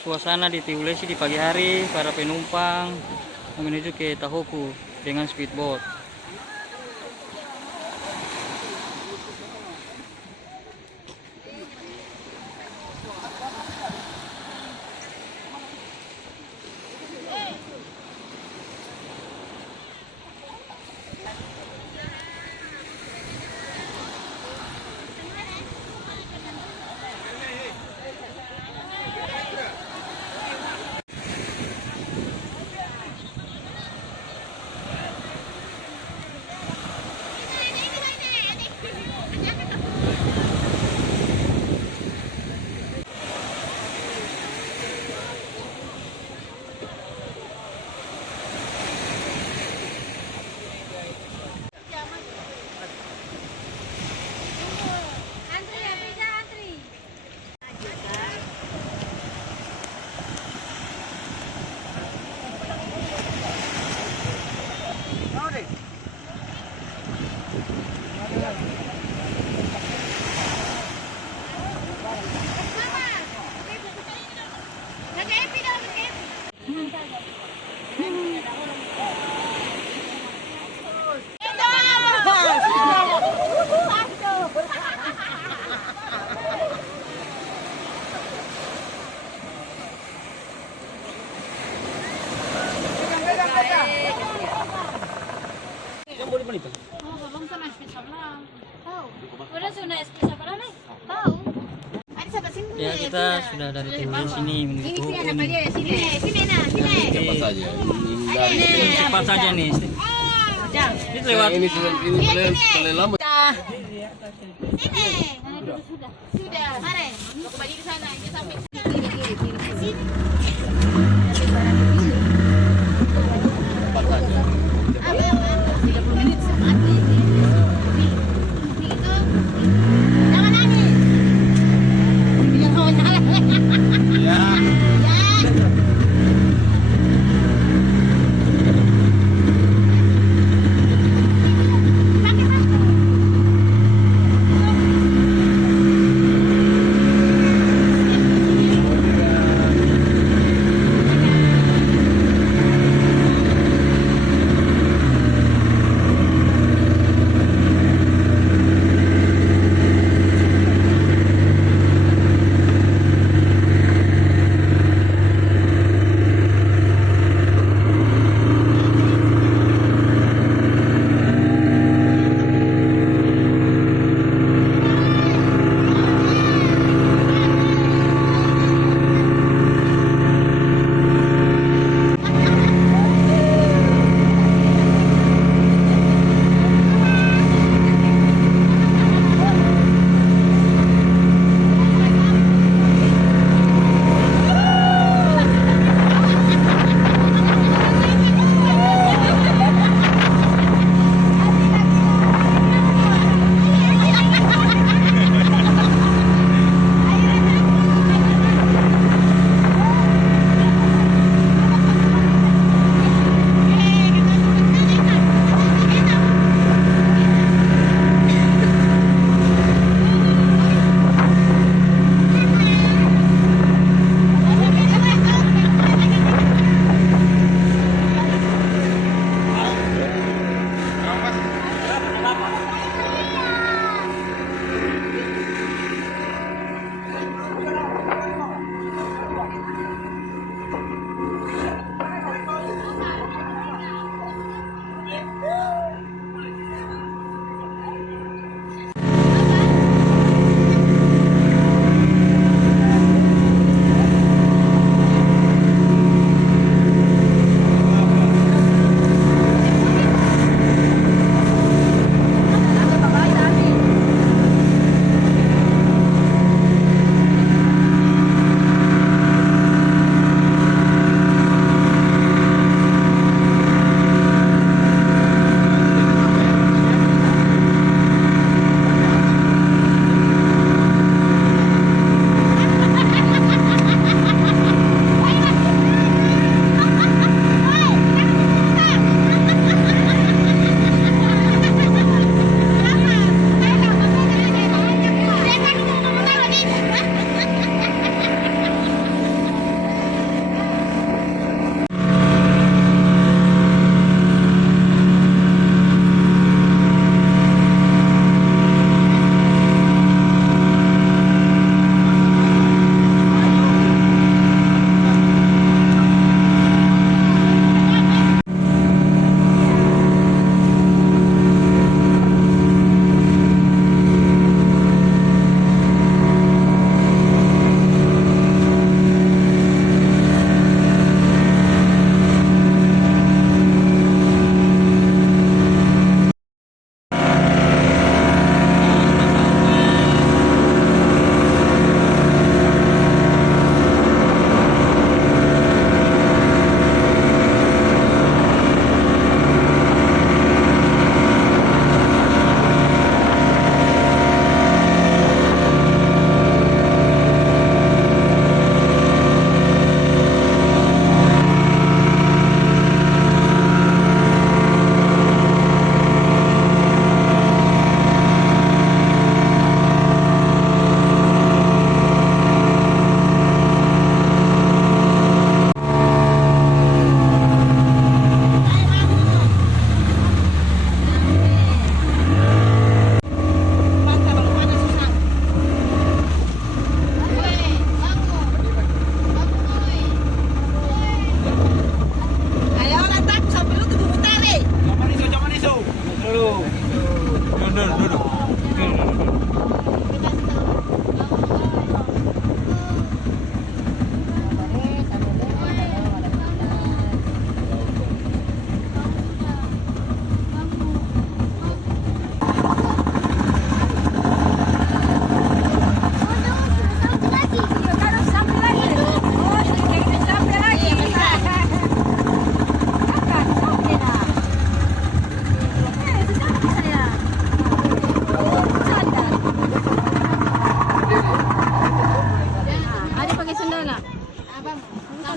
suasana di Tiulesi di pagi hari. Para penumpang menuju ke Tahoku dengan speedboat. Oh, belum sama spesial lah. Tahu. Udah sudah spesial nih. Tahu. Ada sampai sini. Ya, kita sudah dari Tiulesi sini menuju Ini Tahoku. sini ada apa dia? Sini nah, sini. Cepat saja. Cepat saja nih. Jam. Ini lewat. Ini terlalu lama. Sini. Sudah. Mari. Aku bagi di sana. Ini sampai sini. Cepat saja. 30 menit mati. Begitu. Jangan nangis. Bilang kawan jangan. Ya.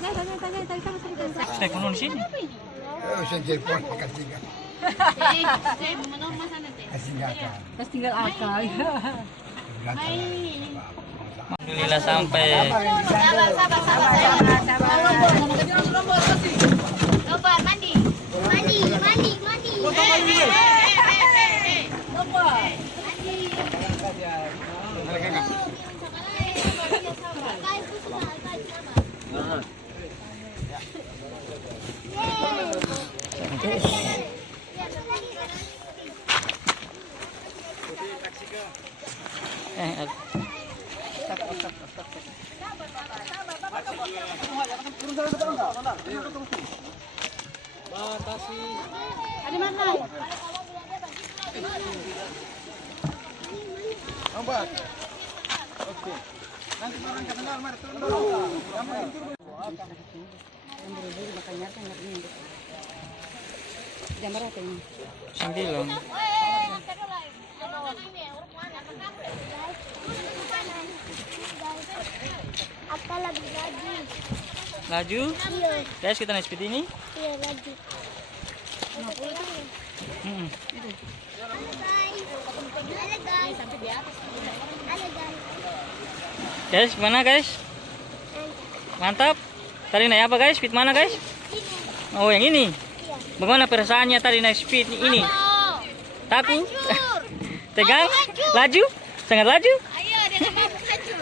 Snack kuno di sini. Saya telepon makan tiga. Kasih akal. Terus tinggal akal. Alhamdulillah sampai. Sabar, mandi. Ada mana? Nampak? Oke. Nanti orang kenal, mari turun dulu. Sembilan. Apa lagi lagi? Laju. Iya, Guys, kita naik speed ini. iya lagi. Hmm. Guys, mana guys? Mantap. Tadi naik apa guys? Speed mana guys? Oh, yang ini. Bagaimana perasaannya tadi naik speed ini? Takut? Tegang? Laju? Sangat laju? Ayo, dia mau hancur.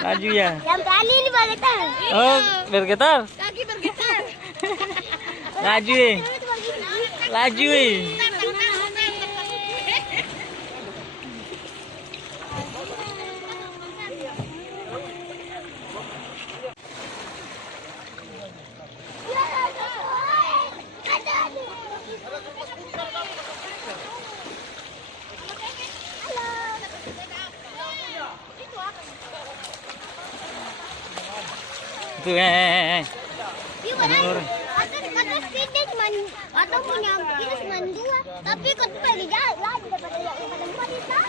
Laju ya. Yang kali ini bergetar. Oh, bergetar. Kaki bergetar. Laju eh. Laju eh. Tuh Kata speednya cuma atau punya kita cuma dua, tapi kau tuh lagi jalan daripada empat kita.